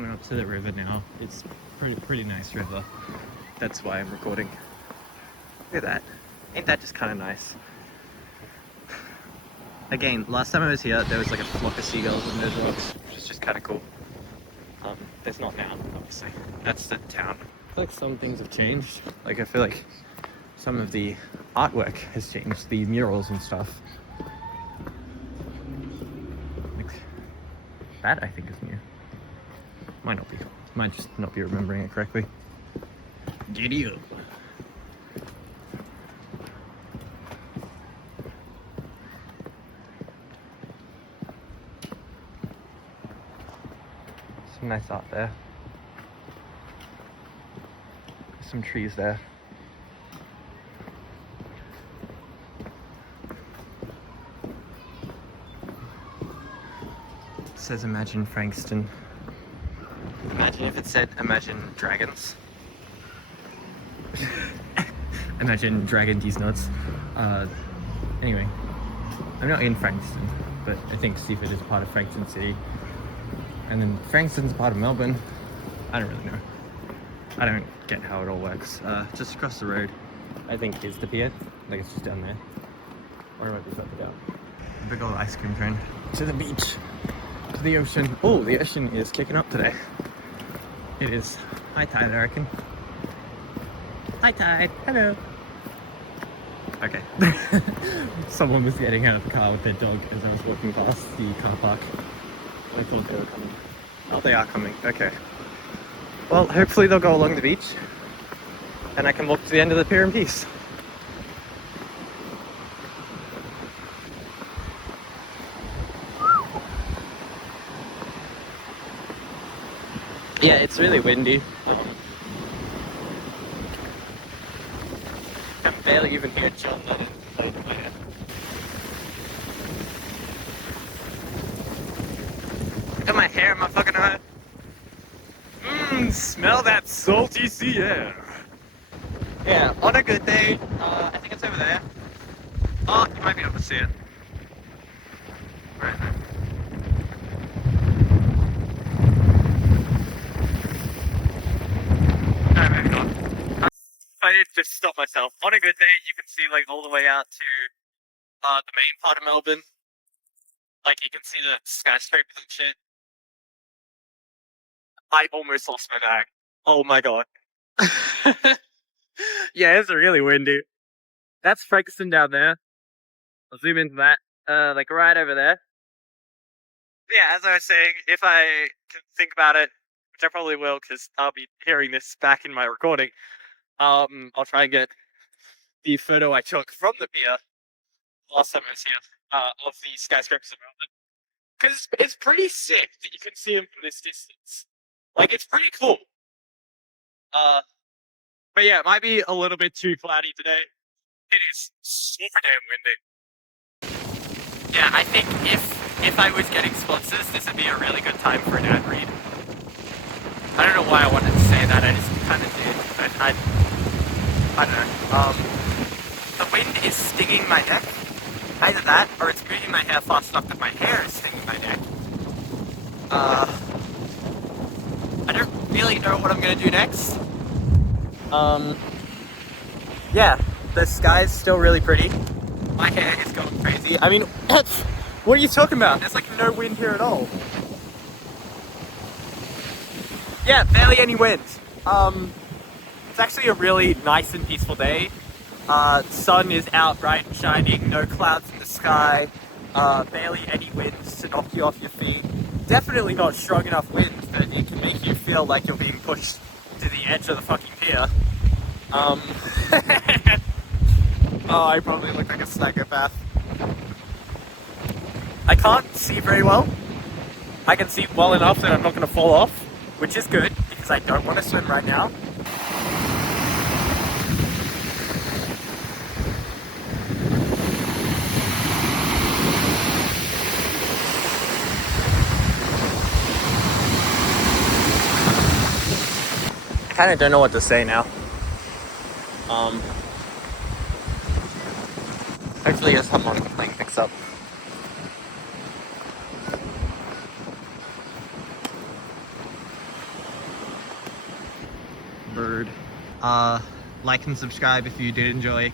coming up to the river now. It's pretty nice river. That's why I'm recording. Look at that. Ain't that just kind of nice? Again, last time I was here, there was like a flock of seagulls on those rocks, which is just kind of cool. There's not now, obviously. That's the town. I feel like some things have changed. Like, I feel like some of the artwork has changed, the murals and stuff. Like, that I think is new. Might not be. Might just not be remembering it correctly. Giddy up. Some nice art there. Some trees there. It says Imagine Frankston. Imagine if it said Imagine Dragons. Imagine Dragon these nuts. Anyway, I'm not in Frankston, but I think Seaford is part of Frankston City. And then Frankston's part of Melbourne. I don't really know. I don't get how it all works. Just across the road, I think, is the pier. Like, it's just down there. Or it might be further down. A big old ice cream cone. To the beach. To the ocean. Oh, the ocean is kicking up today. It is high tide, I reckon. High tide. Hello. Okay. Someone was getting out of the car with their dog as I was walking past the car park. I thought they were coming. Oh, they are coming. Okay. Well, hopefully they'll go along the beach and I can walk to the end of the pier in peace. Yeah, it's really windy. I can barely even hear John let it play in my head. Look at my hair in my fucking eye. Smell that salty sea air. Yeah, on a good day, I think it's over there. Oh, you might be able to see it. Right there. No, maybe not. I need to just stop myself. On a good day, you can see like all the way out to the main part of Melbourne. Like, you can see the skyscrapers and shit. I almost lost my bag. Oh my god. Yeah, it's really windy. That's Frankston down there. I'll zoom into that. Like right over there. Yeah, as I was saying, if I can think about it, which I probably will because I'll be hearing this back in my recording, I'll try and get the photo I took from the pier last time I was here of the skyscrapers around it. Because it's pretty sick that you can see them from this distance. Like, it's pretty cool. But yeah, it might be a little bit too cloudy today. It is super damn windy. Yeah, I think if I was getting sponsors, this would be a really good time for an ad read. I don't know why I wanted to say that, I just kind of did, but I don't know. The wind is stinging my neck. Either that, or it's moving my hair fast enough that my hair is stinging my neck. I don't really know what I'm gonna do next. Yeah, the sky's still really pretty. My hair is going crazy. I mean, what are you talking about? There's like no wind here at all. Yeah, barely any wind. It's actually a really nice and peaceful day. Sun is out bright and shining, no clouds in the sky, barely any winds to knock you off your feet. Definitely not strong enough wind that it can make you feel like you're being pushed to the edge of the fucking pier. Oh, I probably look like a psychopath. I can't see very well. I can see well enough that I'm not going to fall off, which is good, because I don't want to swim right now. I kind of don't know what to say now. Hopefully someone like picks up. Like and subscribe if you did enjoy,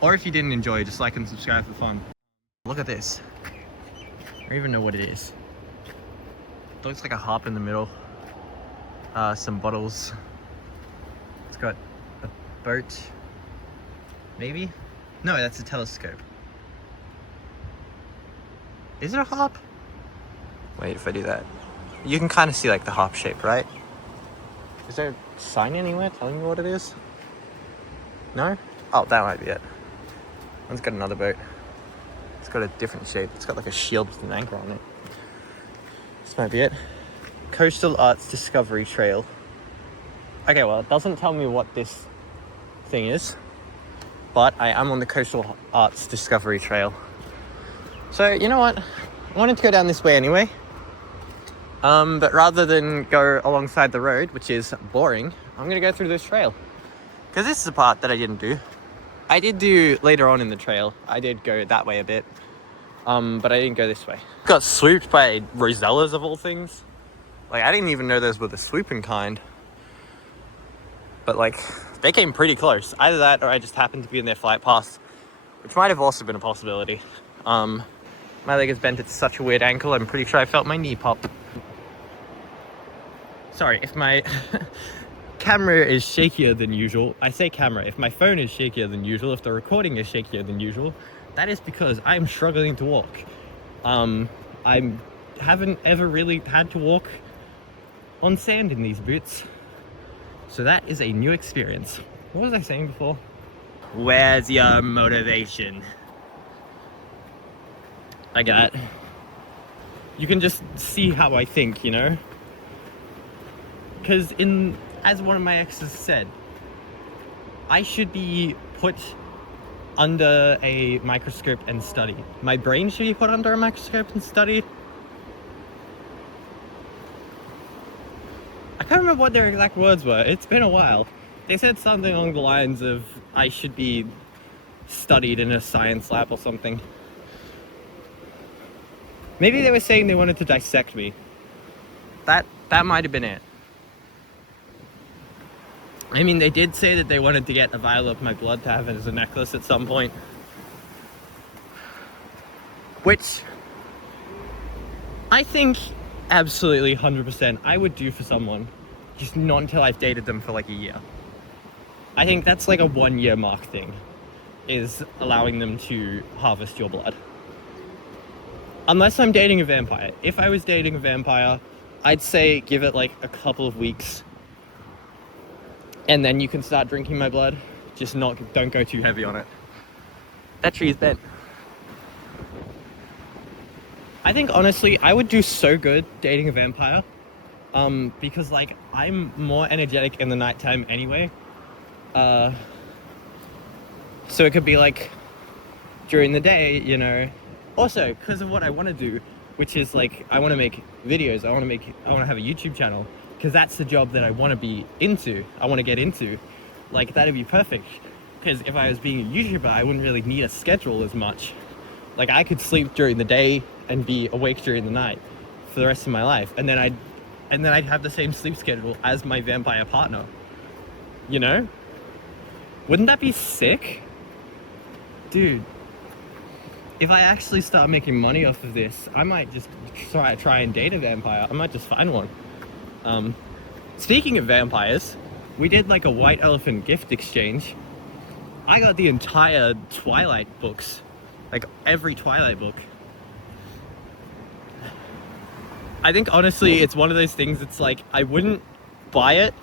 or if you didn't enjoy, just like and subscribe for fun. Look at this. I don't even know what it is. It looks like a harp in the middle. Some bottles. It's got a boat. Maybe? No, that's a telescope. Is it a harp? Wait, if I do that. You can kind of see like the harp shape, right? Is there a sign anywhere telling me what it is? No? Oh, that might be it. One's got another boat. It's got a different shape. It's got like a shield with an anchor on it. This might be it. Coastal Arts Discovery Trail. Okay, well, it doesn't tell me what this thing is, but I am on the Coastal Arts Discovery Trail. So, you know what? I wanted to go down this way anyway. But rather than go alongside the road, which is boring, I'm gonna go through this trail. Because this is the part that I didn't do. I did do later on in the trail. I did go that way a bit. But I didn't go this way. Got swooped by rosellas of all things. Like, I didn't even know those were the swooping kind. But like, they came pretty close. Either that or I just happened to be in their flight path, which might have also been a possibility. My leg is bent at such a weird ankle, I'm pretty sure I felt my knee pop. Sorry, if my camera is shakier than usual, I say camera, if my phone is shakier than usual, if the recording is shakier than usual, that is because I'm struggling to walk. I haven't ever really had to walk on sand in these boots. So that is a new experience. What was I saying before? Where's your motivation? I got. You can just see how I think, you know? Because as one of my exes said, I should be put under a microscope and studied. My brain should be put under a microscope and studied. I can't remember what their exact words were. It's been a while. They said something along the lines of I should be studied in a science lab or something. Maybe they were saying they wanted to dissect me. That might have been it. I mean, they did say that they wanted to get a vial of my blood to have it as a necklace at some point. Which I think absolutely 100% I would do for someone, just not until I've dated them for like a year. I think that's like a 1 year mark thing, is allowing them to harvest your blood. Unless I'm dating a vampire. If I was dating a vampire, I'd say give it like a couple of weeks and then you can start drinking my blood. Just don't go too heavy on it. That tree is bent. I think honestly, I would do so good dating a vampire. Because like, I'm more energetic in the nighttime anyway. So it could be like, during the day, you know. Also, because of what I want to do, which is like, I want to make videos, I want to have a YouTube channel. Because that's the job that I want to be into, I want to get into. Like, that'd be perfect. Because if I was being a YouTuber, I wouldn't really need a schedule as much. Like, I could sleep during the day and be awake during the night for the rest of my life. And then I'd have the same sleep schedule as my vampire partner. You know? Wouldn't that be sick? Dude. If I actually start making money off of this, I might just try and date a vampire. I might just find one. Speaking of vampires, we did like a white elephant gift exchange. I got the entire Twilight books, like every Twilight book. I think honestly, it's one of those things that's like, I wouldn't buy it,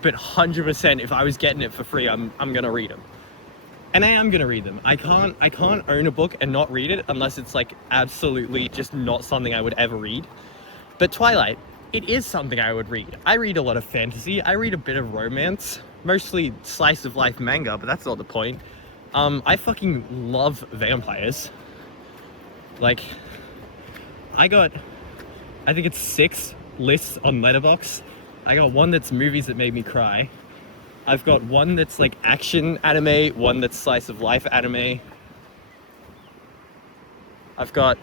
but 100% if I was getting it for free, I'm gonna read them. And I am gonna read them. I can't own a book and not read it unless it's like absolutely just not something I would ever read. But Twilight, it is something I would read. I read a lot of fantasy. I read a bit of romance, mostly slice of life manga, but that's not the point. I fucking love vampires. Like, I think it's 6 lists on Letterboxd. I got one that's movies that made me cry. I've got one that's like action anime, one that's slice of life anime. I've got...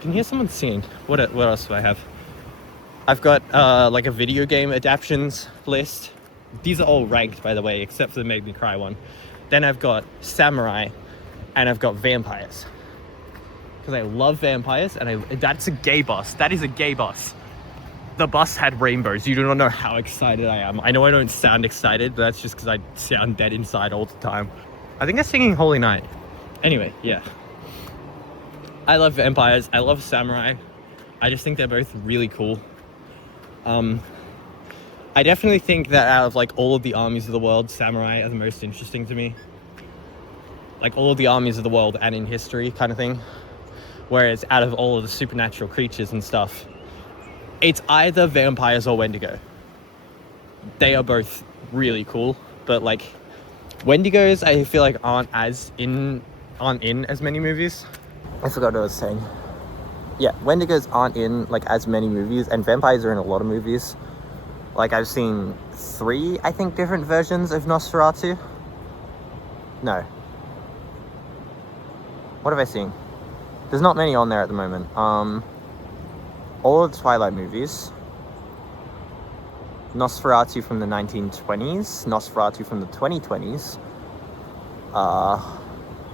Can you hear someone singing? What else do I have? I've got like a video game adaptions list. These are all ranked, by the way, except for the Made Me Cry one. Then I've got samurai, and I've got vampires. Because I love vampires, and that's a gay bus. That is a gay bus. The bus had rainbows. You do not know how excited I am. I know I don't sound excited, but that's just because I sound dead inside all the time. I think they're singing Holy Night. Anyway, yeah. I love vampires. I love samurai. I just think they're both really cool. I definitely think that out of like all of the armies of the world, samurai are the most interesting to me. Like all of the armies of the world and in history kind of thing. Whereas out of all of the supernatural creatures and stuff, it's either vampires or Wendigo. They are both really cool, but like Wendigos I feel like aren't in as many movies. I forgot what I was saying. Yeah, Wendigos aren't in like as many movies, and vampires are in a lot of movies. Like I've seen 3, I think, different versions of Nosferatu. No. What have I seen? There's not many on there at the moment. All of the Twilight movies. Nosferatu from the 1920s. Nosferatu from the 2020s.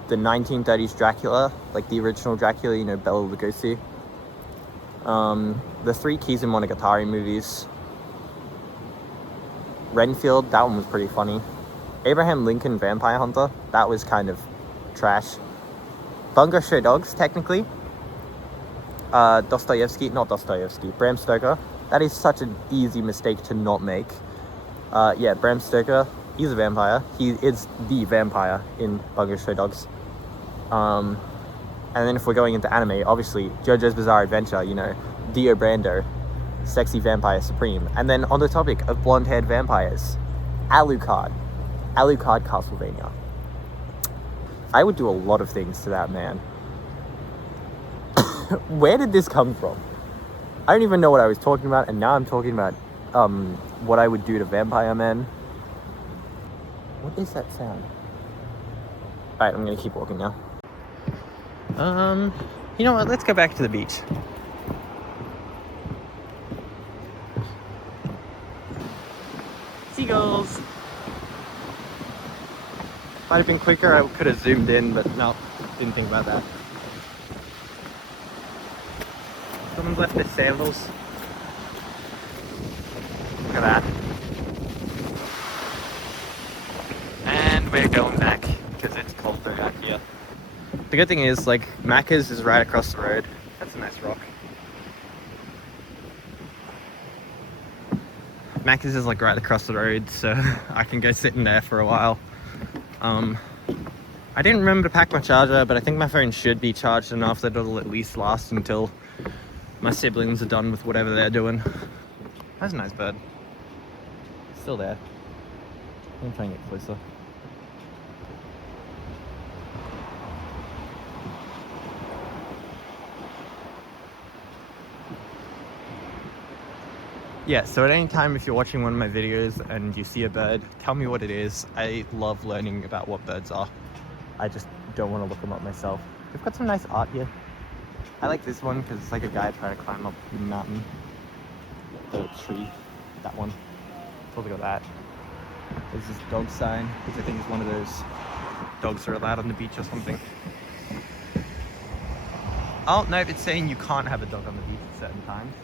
The 1930s Dracula, like the original Dracula, you know, Bela Lugosi. The 3 Keys and Monogatari movies. Renfield, that one was pretty funny. Abraham Lincoln Vampire Hunter, that was kind of trash. Bungo Stray Dogs, technically. Bram Stoker. That is such an easy mistake to not make. Yeah, Bram Stoker, he's a vampire. He is the vampire in Bungo Stray Dogs. And then if we're going into anime, obviously, JoJo's Bizarre Adventure, you know, Dio Brando, Sexy Vampire Supreme. And then on the topic of blonde-haired vampires, Alucard Castlevania. I would do a lot of things to that man. Where did this come from? I don't even know what I was talking about, and now I'm talking about what I would do to Vampire Man. What is that sound? Alright, I'm gonna keep walking now. You know what? Let's go back to the beach. Seagulls! Might have been quicker, I could have zoomed in, but no, didn't think about that. Someone's left their sandals. Look at that. And we're going back, because it's colder out here. The good thing is, like, Macca's is right across the road. That's a nice rock. Macca's is like right across the road, so I can go sit in there for a while. I didn't remember to pack my charger, but I think my phone should be charged enough that it'll at least last until my siblings are done with whatever they're doing. That's a nice bird. Still there. I'm trying to get closer. Yeah, so at any time if you're watching one of my videos and you see a bird, tell me what it is. I love learning about what birds are. I just don't want to look them up myself. We've got some nice art here. I like this one because it's like a guy trying to climb up the mountain. The tree, that one. Totally got that. There's this dog sign, which I think is one of those dogs are allowed on the beach or something. Oh, no, it's saying you can't have a dog on the beach at certain times.